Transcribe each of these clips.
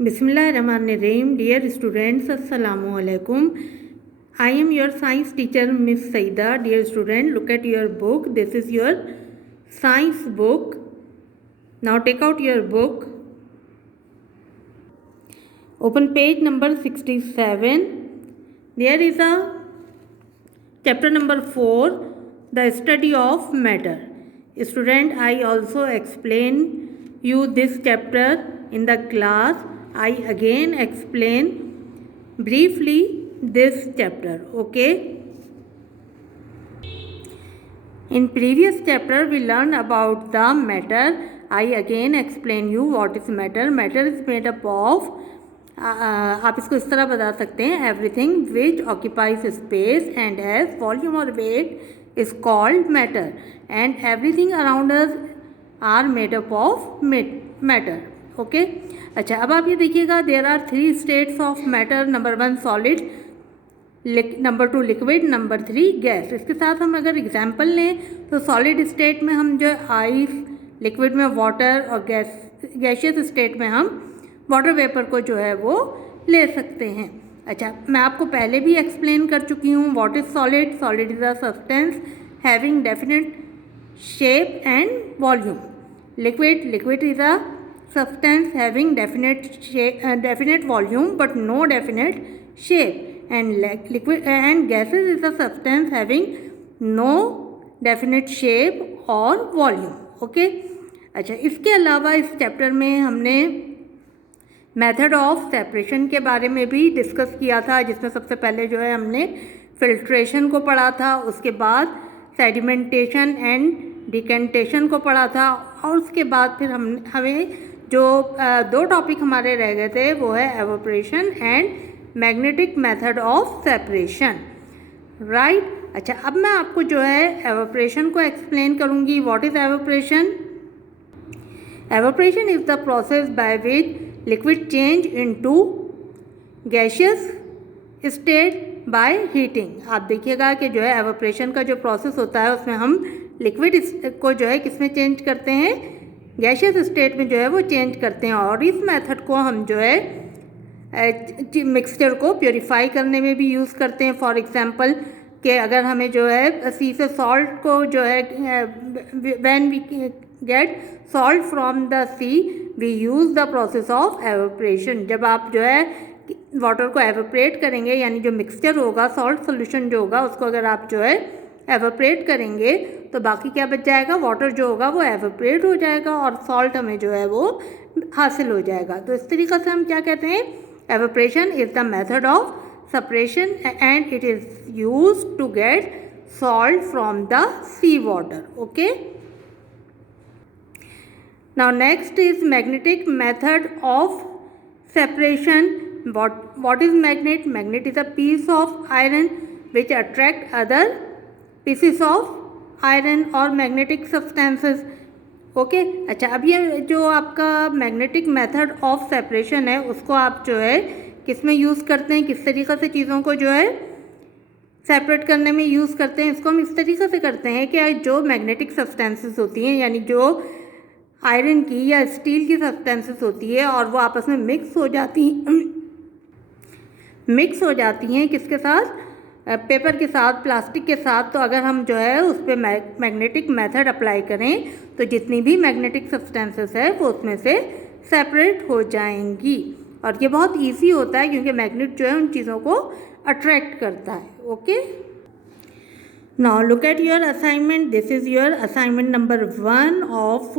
Bismillahirrahmanirrahim. Dear students, Assalamu alaikum. I am your science teacher, Miss Saida. Dear student, look at your book. This is your science book. Now take out your book. Open page number 67. There is a chapter number 4, the study of matter. Student, I also explain you this chapter in the class. I again explain briefly this chapter. Okay. In previous chapter we learned about the matter. I again explain you what is matter. Matter is made up of आप इसको इस तरह बता सकते हैं, everything which occupies space and has volume और weight is called matter and everything around us are made up of matter. Okay. अच्छा, अब आप ये देखिएगा, there are 3 states of matter. Number 1 solid, number 2 liquid, number 3 gas. इसके साथ हम अगर एग्जाम्पल लें तो सॉलिड स्टेट में हम जो आइस, लिक्विड में वाटर और गैशियस स्टेट में हम वाटर वेपर को जो है वो ले सकते हैं. अच्छा, मैं आपको पहले भी एक्सप्लेन कर चुकी हूँ what is solid. Solid is a substance having definite shape and volume. Liquid is a substance having definite volume but no definite shape, and liquid and gases is a substance having no definite shape or volume. Okay. अच्छा, इसके अलावा इस chapter में हमने method of separation के बारे में भी डिस्कस किया था, जिसमें सबसे पहले जो है हमने फिल्ट्रेशन को पढ़ा था, उसके बाद सेडिमेंटेशन एंड डिकेंटेशन को पढ़ा था, और उसके बाद फिर हमें जो 2 टॉपिक हमारे रह गए थे वो है evaporation and magnetic method of separation. Right. अच्छा, अब मैं आपको जो है एवोपरेशन को एक्सप्लेन करूँगी. What is evaporation? Evaporation is the process by which liquid change into gaseous state by heating. आप देखिएगा कि जो है एवोपरेशन का जो प्रोसेस होता है उसमें हम लिक्विड को जो है किस में चेंज करते हैं, गैशियस स्टेट में जो है वो चेंज करते हैं. और इस मेथड को हम जो है मिक्सचर को प्योरीफाई करने में भी यूज़ करते हैं. फॉर एग्जांपल कि अगर हमें जो है सी से सॉल्ट को जो है when we get salt from the sea we use the process of evaporation. जब आप जो है वाटर को एवोपरेट करेंगे, यानी जो मिक्सचर होगा, सॉल्ट सोल्यूशन जो होगा, उसको अगर आप जो है एवोपरेट करेंगे तो बाकी क्या बच जाएगा, वाटर जो होगा वो एवोपरेट हो जाएगा और सॉल्ट हमें जो है वो हासिल हो जाएगा. तो इस तरीक़े से हम क्या कहते हैं, evaporation is the method of separation and it is used to get salt from the sea water. Okay. Now next is magnetic method of separation. what is magnet? Magnet is a piece of iron which attract other pieces of iron और magnetic substances. Okay. अच्छा, अब ये जो आपका magnetic method of separation है उसको आप जो है किस में यूज़ करते हैं, किस तरीक़े से चीज़ों को जो है सेपरेट करने में यूज़ करते हैं. इसको हम इस तरीक़े से करते हैं कि जो मैग्नेटिक सब्सटेंसेस होती हैं, यानी जो आयरन की या स्टील की सब्सटेंसेस होती है, और वो आपस में मिक्स हो जाती हैं किसके साथ, पेपर के साथ, प्लास्टिक के साथ. तो अगर हम जो है उस पर मैग्नेटिक मेथड अप्लाई करें तो जितनी भी मैग्नेटिक सब्सटेंसेस है वो उसमें से सेपरेट हो जाएंगी. और ये बहुत इजी होता है क्योंकि मैग्नेट जो है उन चीज़ों को अट्रैक्ट करता है. Okay. Now look at your assignment. This is your assignment number 1 of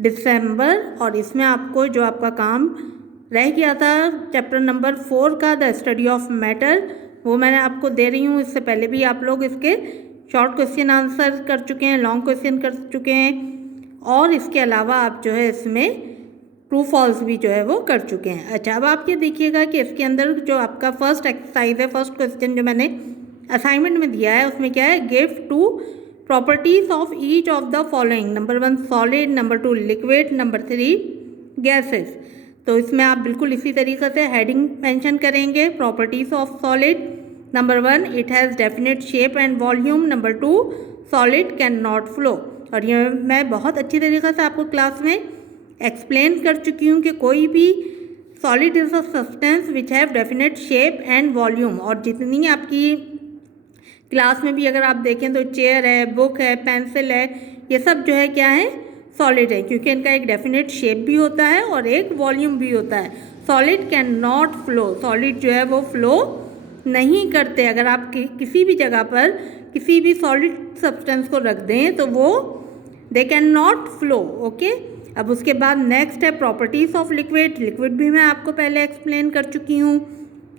December, और इसमें आपको जो आपका काम रह गया था चैप्टर नंबर 4 का, द स्टडी ऑफ मैटर, वो मैंने आपको दे रही हूँ. इससे पहले भी आप लोग इसके शॉर्ट क्वेश्चन आंसर कर चुके हैं, लॉन्ग क्वेश्चन कर चुके हैं, और इसके अलावा आप जो है इसमें ट्रू फॉल्स भी जो है वो कर चुके हैं. अच्छा, अब आप ये देखिएगा कि इसके अंदर जो आपका फर्स्ट एक्सरसाइज है, फर्स्ट क्वेश्चन जो मैंने असाइनमेंट में दिया है, उसमें क्या है, give 2 properties of each of the following. Number 1 solid, number 2 liquid, number 3 gases. तो इसमें आप बिल्कुल इसी तरीके से हेडिंग मेंशन करेंगे. Properties of solid, number 1 it has definite shape and volume, number 2 solid can not flow. और ये मैं बहुत अच्छी तरीके से आपको क्लास में एक्सप्लेन कर चुकी हूँ कि कोई भी solid is a substance which have definite shape and volume. और जितनी आपकी क्लास में भी अगर आप देखें तो चेयर है, बुक है, पेंसिल है, ये सब जो है क्या है, सॉलिड है, क्योंकि इनका एक डेफिनेट शेप भी होता है और एक वॉल्यूम भी होता है। Solid can not flow, solid जो है वो फ्लो नहीं करते। अगर आप किसी भी जगह पर किसी भी सॉलिड सब्सटेंस को रख दें तो वो they can not flow. Okay, अब उसके बाद नेक्स्ट है प्रॉपर्टीज़ ऑफ लिक्विड। लिक्विड भी मैं आपको पहले एक्सप्लेन कर चुकी हूँ,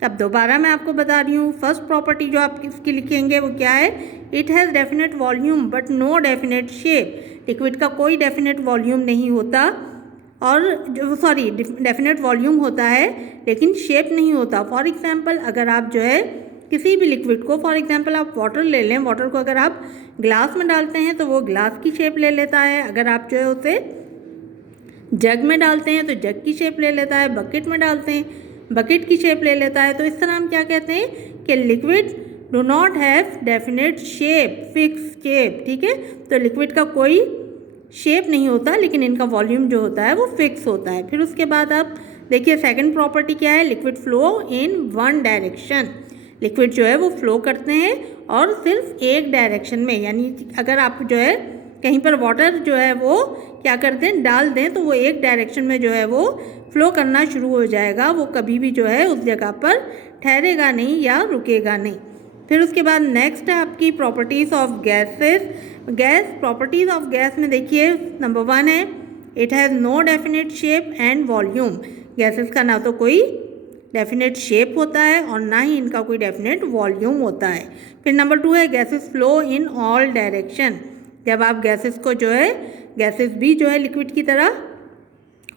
अब दोबारा मैं आपको बता रही हूँ। फर्स्ट प्रॉपर्टी जो आप इसकी लिखेंगे वो क्या है, it has definite volume but no definite shape. Liquid का कोई डेफिनेट वॉल्यूम नहीं होता, और जो डेफिनेट वॉल्यूम होता है लेकिन शेप नहीं होता। फॉर एग्जांपल अगर आप जो है किसी भी लिक्विड को, फॉर एग्जांपल आप वाटर ले लें, वाटर को अगर आप ग्लास में डालते हैं तो वो ग्लास की शेप ले लेता है। अगर आप जो है उसे जग में डालते हैं तो जग की शेप ले लेता है, बकेट में डालते हैं बकेट की शेप ले लेता है। तो इस तरह हम क्या कहते हैं कि liquid do not have definite shape, fix shape. ठीक है, तो लिक्विड का कोई शेप नहीं होता लेकिन इनका वॉल्यूम जो होता है वो फिक्स होता है। फिर उसके बाद आप देखिए सेकंड प्रॉपर्टी क्या है, liquid flow in one direction. Liquid जो है वो फ्लो करते हैं और सिर्फ एक डायरेक्शन में, यानी अगर आप जो है कहीं पर वाटर जो है वो क्या कर दें, डाल दें, तो वो एक डायरेक्शन में जो है वो फ्लो करना शुरू हो जाएगा। वो कभी भी जो है उस जगह पर ठहरेगा नहीं या रुकेगा नहीं। फिर उसके बाद नेक्स्ट है आपकी properties of gases. Gas, properties of gas में देखिए नंबर 1 है it has no definite shape and volume. Gases का ना तो कोई डेफिनेट शेप होता है और ना ही इनका कोई डेफिनेट वॉल्यूम होता है। फिर नंबर 2 है gases flow in all direction. जब आप गैसेस को जो है, गैसेस भी जो है लिक्विड की तरह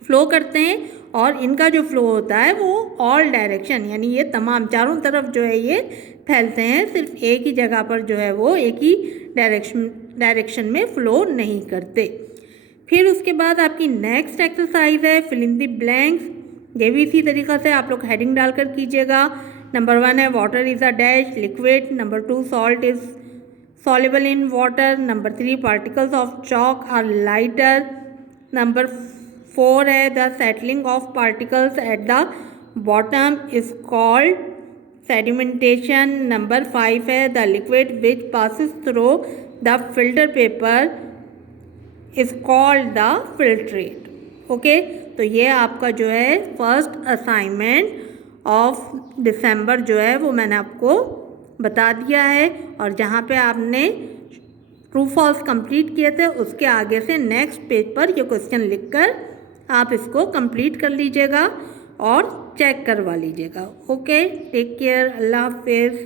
फ्लो करते हैं और इनका जो फ्लो होता है वो ऑल डायरेक्शन, यानी ये तमाम चारों तरफ जो है ये फैलते हैं, सिर्फ एक ही जगह पर जो है वो एक ही डायरेक्शन में फ्लो नहीं करते। फिर उसके बाद आपकी नेक्स्ट एक्सरसाइज है फिल इन द ब्लैंक्स। ये भी इसी तरीक़ा से आप लोग हेडिंग डालकर कीजिएगा। नंबर 1 है water is a dash liquid. Number 2 salt is soluble in water. Number 3 particles of chalk are lighter. Number 4 है the settling of particles at the bottom is called sedimentation. Number 5 है the liquid which passes through the filter paper is called the filtrate. Okay, तो ये आपका जो है first assignment of December जो है वो मैंने आपको बता दिया है, और जहाँ पे आपने ट्रू फॉल्स कंप्लीट किए थे उसके आगे से नेक्स्ट पेज पर ये क्वेश्चन लिखकर आप इसको कंप्लीट कर लीजिएगा और चेक करवा लीजिएगा। ओके, टेक केयर, अल्लाह हाफिज़।